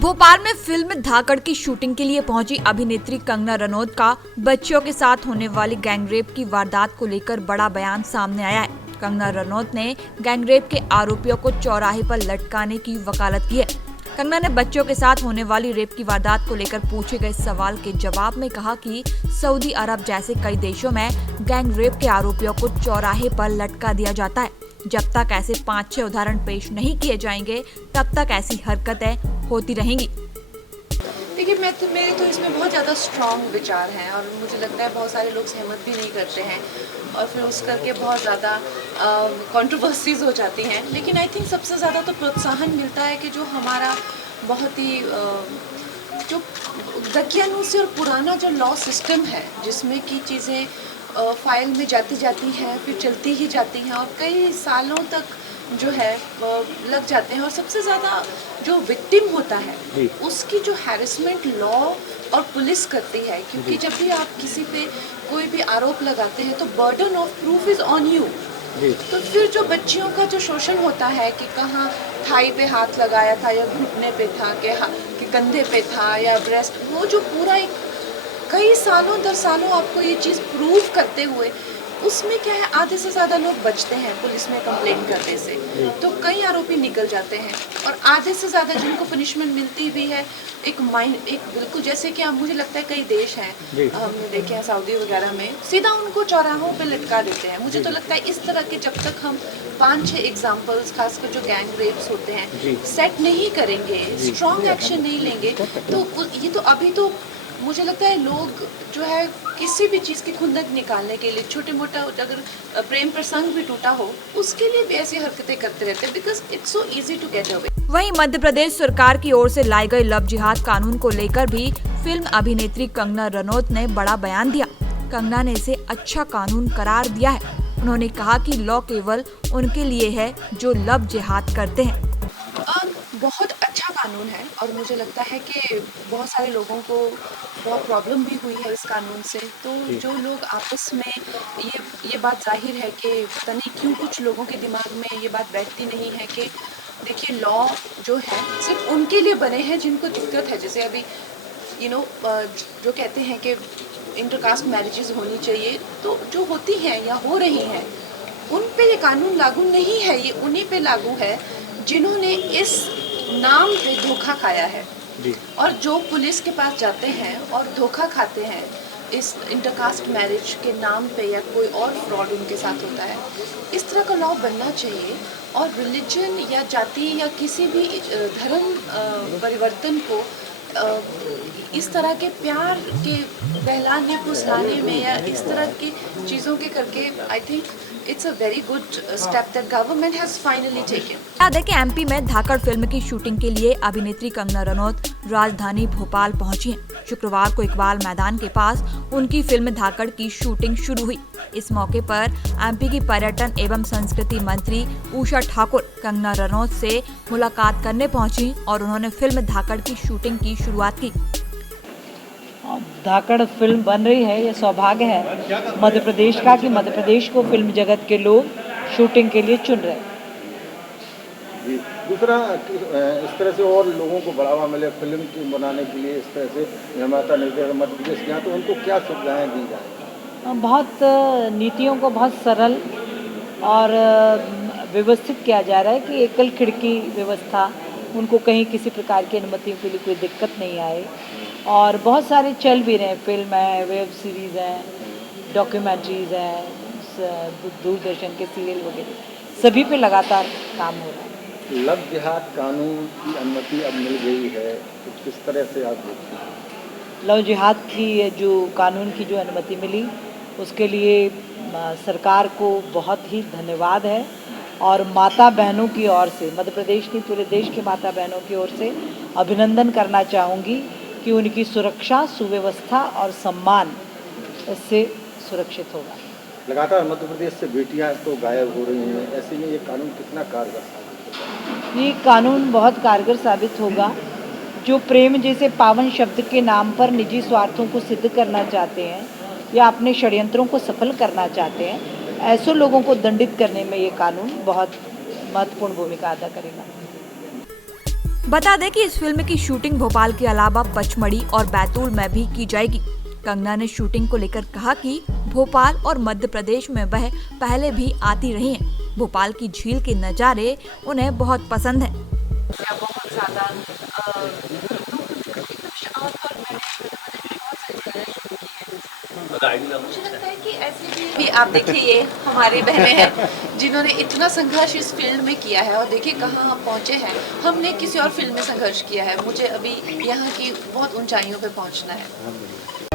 भोपाल में फिल्म धाकड़ की शूटिंग के लिए पहुंची अभिनेत्री कंगना रनौत का बच्चियों के साथ होने वाली गैंगरेप की वारदात को लेकर बड़ा बयान सामने आया है। कंगना रनौत ने गैंगरेप के आरोपियों को चौराहे पर लटकाने की वकालत की है। कंगना ने बच्चों के साथ होने वाली रेप की वारदात को लेकर पूछे गए सवाल के जवाब में कहा कि सऊदी अरब जैसे कई देशों में गैंगरेप के आरोपियों को चौराहे पर लटका दिया जाता है। जब तक ऐसे 5-6 उदाहरण पेश नहीं किए जाएंगे तब तक ऐसी हरकतें होती रहेंगी। देखिए मेरे तो इसमें बहुत ज़्यादा स्ट्रॉन्ग विचार हैं और मुझे लगता है बहुत सारे लोग सहमत भी नहीं करते हैं और फिर उस करके बहुत ज़्यादा कंट्रोवर्सीज हो जाती हैं। लेकिन आई थिंक सबसे ज़्यादा तो प्रोत्साहन मिलता है कि जो हमारा बहुत ही जो दकियानूसी और पुराना जो लॉ सिस्टम है जिसमें की चीज़ें फाइल में जाती हैं फिर चलती ही जाती हैं और कई सालों तक जो है लग जाते हैं और सबसे ज़्यादा जो विक्टिम होता है उसकी जो हैरेसमेंट लॉ और पुलिस करती है, क्योंकि जब भी आप किसी पे कोई भी आरोप लगाते हैं तो burden of proof is on you. तो फिर जो बच्चियों का जो शोषण होता है कि कहाँ थाई पे हाथ लगाया था या घुटने पे था कि कंधे पे था या ब्रेस्ट, वो जो पूरा एक कई सालों 10 सालों आपको ये चीज़ प्रूव करते हुए उसमें क्या है आधे से ज़्यादा लोग बचते हैं पुलिस में कंप्लेंट करने से, तो कई आरोपी निकल जाते हैं और आधे से ज़्यादा जिनको पनिशमेंट मिलती भी है एक बिल्कुल जैसे कि मुझे लगता है कई देश हैं हमने देखे हैं सऊदी वगैरह में सीधा उनको चौराहों पे लटका देते हैं। मुझे तो लगता है इस तरह के जब तक हम 5-6 एग्जाम्पल्स खासकर जो गैंग रेप्स होते हैं सेट नहीं करेंगे, स्ट्रॉन्ग एक्शन नहीं लेंगे तो ये तो अभी तो मुझे लगता है लोग जो है किसी भी चीज़ की खुंदक निकालने के लिए छोटे मोटा अगर प्रेम प्रसंग भी टूटा हो उसके लिए भी ऐसी हरकतें करते रहते हैं because it's so easy to get away. वहीं मध्य प्रदेश सरकार की ओर से लाई गई लव जिहाद कानून को लेकर भी फिल्म अभिनेत्री कंगना रनौत ने बड़ा बयान दिया। कंगना ने इसे अच्छा कानून करार दिया है। उन्होंने कहा कि लॉ केवल उनके लिए है जो लव जिहाद करते हैं। बहुत अच्छा कानून है और मुझे लगता है कि बहुत सारे लोगों को बहुत प्रॉब्लम भी हुई है इस कानून से। तो जो लोग आपस में ये बात जाहिर है कि पता नहीं क्यों कुछ लोगों के दिमाग में ये बात बैठती नहीं है कि देखिए लॉ जो है सिर्फ उनके लिए बने हैं जिनको दिक्कत है। जैसे अभी जो कहते हैं कि इंटरकास्ट मैरिजेस होनी चाहिए, तो जो होती हैं या हो रही हैं उन पे ये कानून लागू नहीं है, ये उन्हीं पे लागू है जिन्होंने इस नाम पे धोखा खाया है। और जो पुलिस के पास जाते हैं और धोखा खाते हैं इस इंटरकास्ट मैरिज के नाम पे या कोई और फ्रॉड उनके साथ होता है, इस तरह का लॉ बनना चाहिए और रिलीजन या जाति या किसी भी धर्म परिवर्तन को इस तरह के प्यार के बहलाने फुसलाने में या इस तरह की चीज़ों के करके I think it's a very good step that government has finally taken. याद है कि एमपी में धाकड़ फिल्म की शूटिंग के लिए अभिनेत्री कंगना रनौत राजधानी भोपाल पहुंची हैं। शुक्रवार को इकबाल मैदान के पास उनकी फिल्म धाकड़ की शूटिंग शुरू हुई। इस मौके पर एमपी की पर्यटन एवं संस्कृति मंत्री उषा ठाकुर कंगना रनौत से मुलाकात करने पहुंची और उन्होंने फिल्म धाकड़ की शूटिंग की शुरुआत की। धाकड़ फिल्म बन रही है, ये सौभाग्य है मध्य प्रदेश का कि मध्य प्रदेश को फिल्म जगत के लोग शूटिंग के लिए चुन रहे हैं। दूसरा इस तरह से और लोगों को बढ़ावा मिले फिल्म की बनाने के लिए, इस तरह से निर्माता निर्देशक मध्य प्रदेश के यहाँ, तो उनको क्या सुविधाएं दी जाए? बहुत नीतियों को बहुत सरल और व्यवस्थित किया जा रहा है कि एकल खिड़की व्यवस्था, उनको कहीं किसी प्रकार की अनुमतियों के लिए कोई दिक्कत नहीं आए। और बहुत सारे चल भी रहे हैं, फिल्म है, वेब सीरीज़ हैं, डॉक्यूमेंट्रीज़ हैं, दूरदर्शन के सीरियल वगैरह सभी पे लगातार काम हो रहा है। लव जिहाद कानून की अनुमति अब मिल गई है, तो किस तरह से आप देखते हैं? लव जिहाद की जो कानून की जो अनुमति मिली उसके लिए सरकार को बहुत ही धन्यवाद है और माता बहनों की ओर से, मध्य प्रदेश की पूरे देश की माता बहनों की ओर से अभिनंदन करना चाहूँगी कि उनकी सुरक्षा, सुव्यवस्था और सम्मान इससे सुरक्षित होगा। लगातार मध्य प्रदेश से बेटियां तो गायब हो रही हैं, ऐसे में ये कानून कितना कारगर साबित होगा? ये कानून बहुत कारगर साबित होगा। जो प्रेम जैसे पावन शब्द के नाम पर निजी स्वार्थों को सिद्ध करना चाहते हैं या अपने षड्यंत्रों को सफल करना चाहते हैं, ऐसे लोगों को दंडित करने में ये कानून बहुत महत्वपूर्ण भूमिका अदा करेगा। बता दें कि इस फिल्म की शूटिंग भोपाल के अलावा पचमढ़ी और बैतूल में भी की जाएगी। कंगना ने शूटिंग को लेकर कहा कि भोपाल और मध्य प्रदेश में वह पहले भी आती रही हैं। भोपाल की झील के नज़ारे उन्हें बहुत पसंद है। बहुत ज़्यादा शांत और मुझे लगता है कि ऐसे भी आप देखिए, ये हमारी बहनें हैं जिन्होंने इतना संघर्ष इस फील्ड में किया है और देखिए कहाँ हम पहुँचे हैं। हमने किसी और फील्ड में संघर्ष किया है, मुझे अभी यहाँ की बहुत ऊंचाइयों पे पहुँचना है।